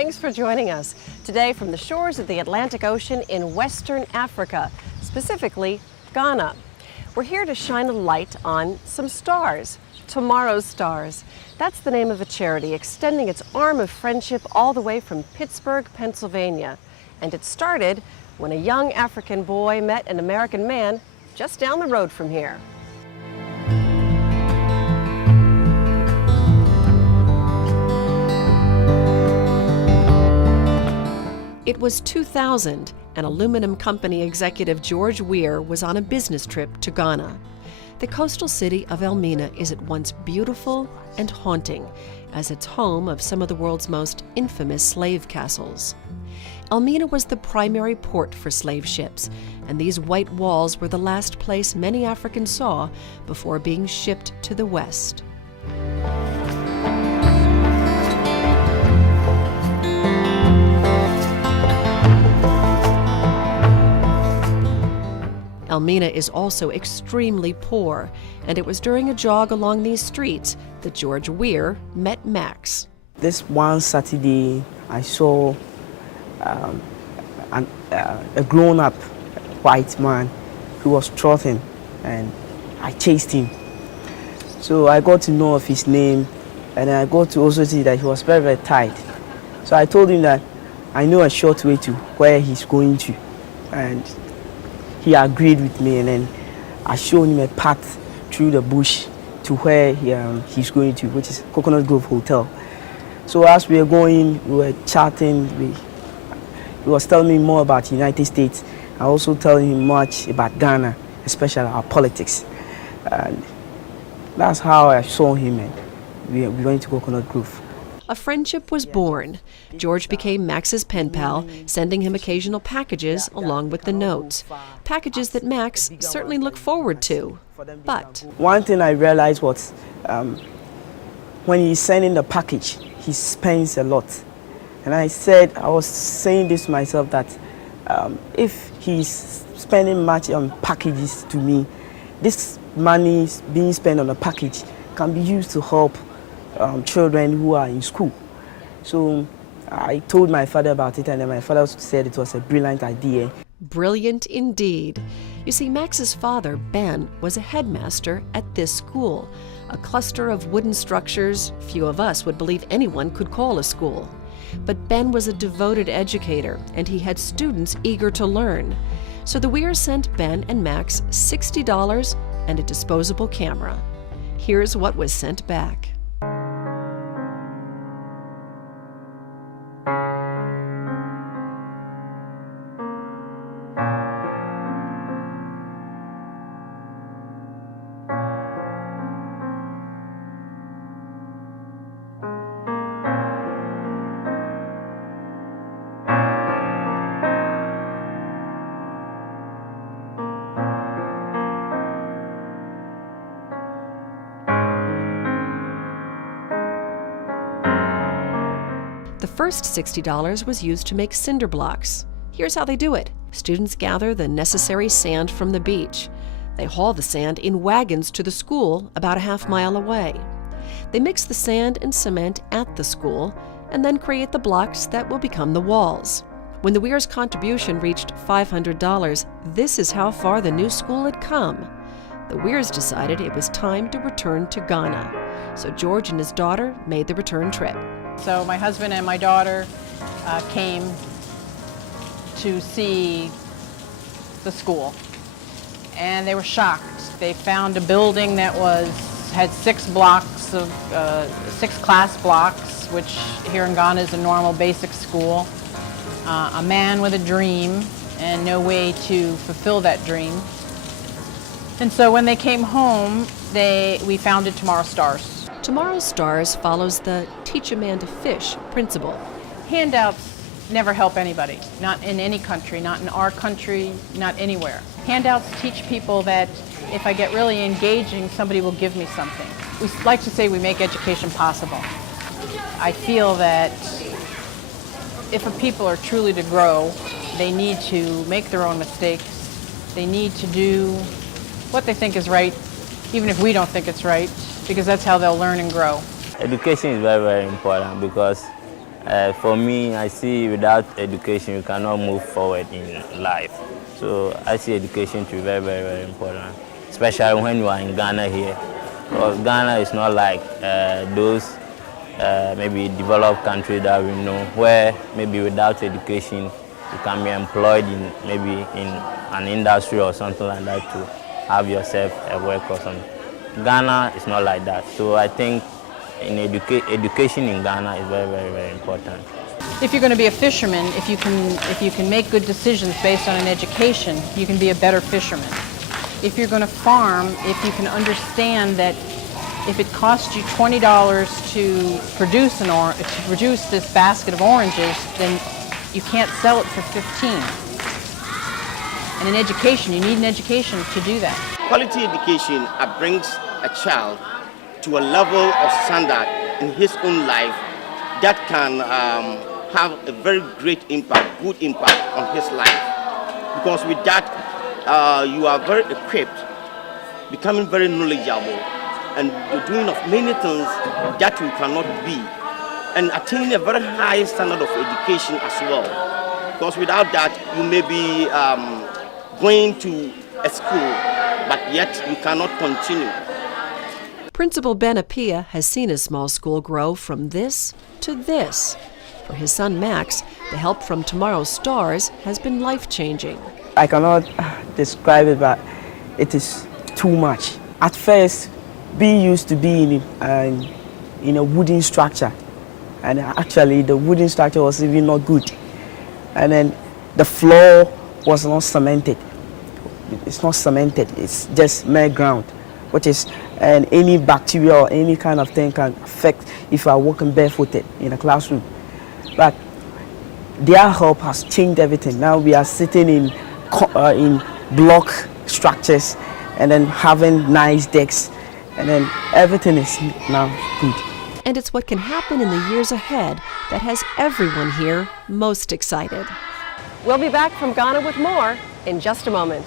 Thanks for joining us today from the shores of the Atlantic Ocean in Western Africa, specifically Ghana. We're here to shine a light on some stars, Tomorrow's Stars. That's the name of a charity extending its arm of friendship all the way from Pittsburgh, Pennsylvania. And it started when a young African boy met an American man just down the road from here. It was 2000, and aluminum company executive George Weir was on a business trip to Ghana. The coastal city of Elmina is at once beautiful and haunting, as it's home of some of the world's most infamous slave castles. Elmina was the primary port for slave ships, and these white walls were the last place many Africans saw before being shipped to the West. Elmina is also extremely poor, and it was during a jog along these streets that George Weir met Max. This one Saturday, I saw a grown-up white man who was trotting, and I chased him. So I got to know of his name, and I got to also see that he was very, very tired. So I told him that I know a short way to where he's going to, and he agreed with me, and then I showed him a path through the bush to where he's going to, which is Coconut Grove Hotel. So as we were going, we were chatting. He was telling me more about the United States. I also telling him much about Ghana, especially our politics. And that's how I saw him, and we went to Coconut Grove. A friendship was born. George became Max's pen pal, sending him occasional packages along with the notes. Packages that Max certainly looked forward to. But one thing I realized was when he's sending the package, he spends a lot. And I was saying this to myself that if he's spending much on packages to me, this money being spent on a package can be used to help children who are in school. So I told my father about it, and then my father said it was a brilliant idea. Brilliant indeed. You see, Max's father, Ben, was a headmaster at this school, a cluster of wooden structures few of us would believe anyone could call a school. But Ben was a devoted educator, and he had students eager to learn. So the Weirs sent Ben and Max $60 and a disposable camera. Here's what was sent back. The first $60 was used to make cinder blocks. Here's how they do it. Students gather the necessary sand from the beach. They haul the sand in wagons to the school about a half-mile away. They mix the sand and cement at the school and then create the blocks that will become the walls. When the Weirs' contribution reached $500, this is how far the new school had come. The Weirs decided it was time to return to Ghana, so George and his daughter made the return trip. So my husband and my daughter came to see the school, and they were shocked. They found a building that had 6 blocks of 6 class blocks, which here in Ghana is a normal basic school. A man with a dream and no way to fulfill that dream. And so when they came home, we founded Tomorrow's Stars. Tomorrow's Stars follows the teach a man to fish principle. Handouts never help anybody, not in any country, not in our country, not anywhere. Handouts teach people that if I get really engaging, somebody will give me something. We like to say we make education possible. I feel that if a people are truly to grow, they need to make their own mistakes. They need to do what they think is right, even if we don't think it's right, because that's how they'll learn and grow. Education is very, very important because For me, I see without education you cannot move forward in life. So I see education to be very, very, very important, especially when you are in Ghana here. Because Ghana is not like those maybe developed countries that we know, where maybe without education you can be employed in maybe in an industry or something like that to have yourself a work or something. Ghana is not like that. So I think in education in Ghana is very, very, very important. If you're going to be a fisherman, if you can make good decisions based on an education, you can be a better fisherman. If you're going to farm, if you can understand that if it costs you $20 to produce this basket of oranges, then you can't sell it for 15. And in education, you need an education to do that. Quality education brings a child to a level of standard in his own life that can have a very great impact, good impact on his life. Because with that, you are very equipped, becoming very knowledgeable, and the doing of many things that you cannot be, and attaining a very high standard of education as well. Because without that, you may be going to a school, but yet you cannot continue. Principal Ben Apia has seen his small school grow from this to this. For his son Max, the help from Tomorrow's Stars has been life-changing. I cannot describe it, but it is too much. At first, we used to be in a wooden structure, and actually the wooden structure was even not good. And then the floor was not cemented. It's not cemented, it's just mere ground, which is, and any bacteria or any kind of thing can affect if you are walking barefooted in a classroom. But their help has changed everything. Now we are sitting in block structures and then having nice decks, and then everything is now good. And it's what can happen in the years ahead that has everyone here most excited. We'll be back from Ghana with more in just a moment.